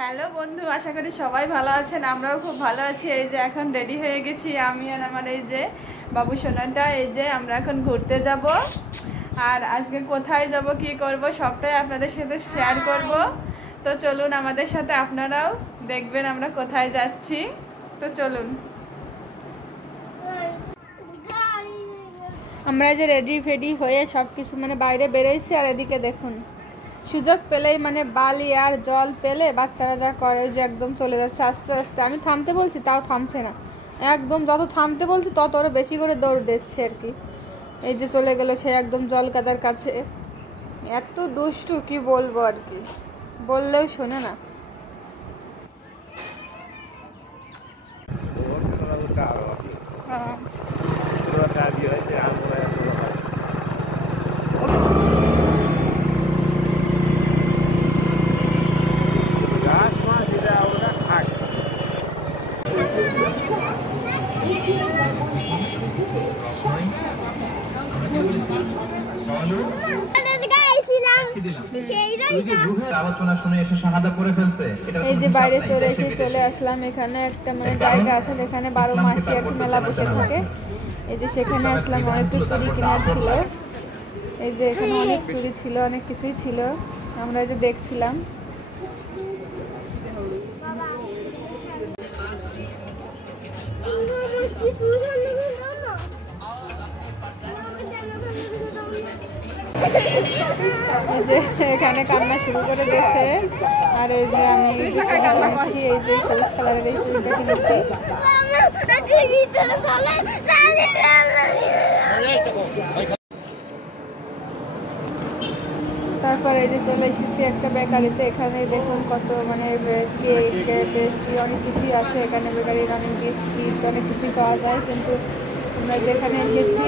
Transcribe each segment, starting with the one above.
Hello বন্ধু, আশা করি সবাই ভালো আছেন। আমরাও খুব ভালো আছি। এই যে এখন রেডি হয়ে গেছি আমি আর আমার এই যে বাবু সোনাটা। এই যে আমরা এখন ঘুরতে যাব, আর আজকে কোথায় যাব কি করব সবটাই আপনাদের সাথে শেয়ার করব। তো চলুন আমাদের সাথে, আপনারাও দেখবেন আমরা কোথায় যাচ্ছি। তো চলুন, আমরা যে রেডি ফেডি হয়ে সব কিছু মানে বাইরে বেরোইছি। আর এদিকে দেখুন, সুযোগ পেলেই মানে বালি আর জল পেলে বাচ্চারা যা করে যে একদম চলে যাচ্ছে আস্তে আস্তে। আমি থামতে বলছি তাও থামছে না, একদম যত থামতে বলছি তত ওরা বেশি করে দৌড় দিচ্ছে আর কি। এই যে চলে গেল সে একদম জল কাদার কাছে। এত দুষ্টু কি বলবো আর কি, বললেও শোনে না। হ্যাঁ এই যে বাইরে চলে আসলাম। এখানে একটা মানে জায়গা আছে যেখানে 12 মাসই আর কি মেলা বসে থাকে। এই যে সেখানে আসলাম, অনেকটা চুড়ি কেনার ছিল। এই যে এখানে অনেক চুড়ি ছিল, অনেক কিছুই ছিল, আমরা যে দেখছিলাম। এই যে এখানে কান্না শুরু করে দিয়েছে। আর এই যে আমি এই যে চুড়ি কিনেছি, এই যে সবুজ কালারের এই চুড়িটা কিনেছি। তারপর এই যে চলে এসেছি একটা বেকারিতে। এখানে দেখুন কত মানে কেক, পেস্ট্রি অনেক কিছুই আছে এখানে। বেকারির অনেক বিস্কিট অনেক কিছুই পাওয়া যায়। কিন্তু আমরা যেখানে এসেছি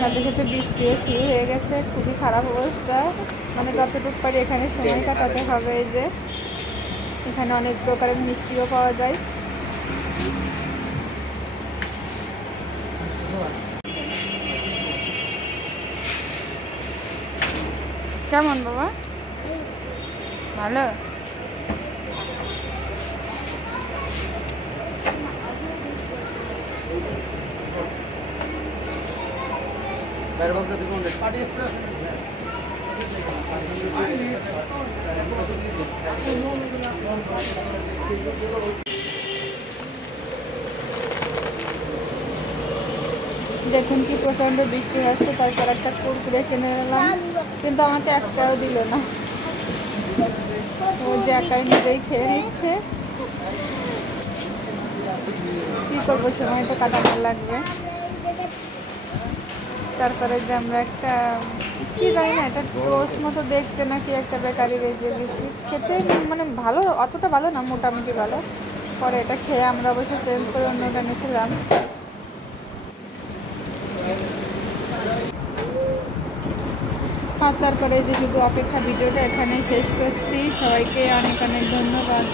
সাথে সাথে বৃষ্টিও শুরু হয়ে গেছে, খুবই খারাপ অবস্থা। মানে যতটুকু পারি এখানে সময় কাটাতে হবে। এই যে এখানে অনেক প্রকারের মিষ্টিও পাওয়া যায়। কেমন বাবা? ভালো। দেখুন কি প্রচন্ড বৃষ্টি হচ্ছে। তারপর একটা কুরকুরে কিনে নিলাম, কিন্তু আমাকে একটাও দিল না। ও যে একাই নিজেই খেয়ে নিচ্ছে। কি করবো, সময় তো কাটানো লাগবে। তারপরে যে আমরা একটা কি জানি না, এটা টোস্ট মতো দেখতে নাকি একটা বেকারির এই যে বিস্কিট, খেতে মানে ভালো, অতটা ভালো না, মোটামুটি ভালো। পরে এটা খেয়ে আমরা অবশ্য চেঞ্জ করে অন্যটা নিয়েছিলাম। তারপরে যে শুধু অপেক্ষা ভিডিওটা এখানে শেষ করছি। সবাইকে অনেক অনেক ধন্যবাদ।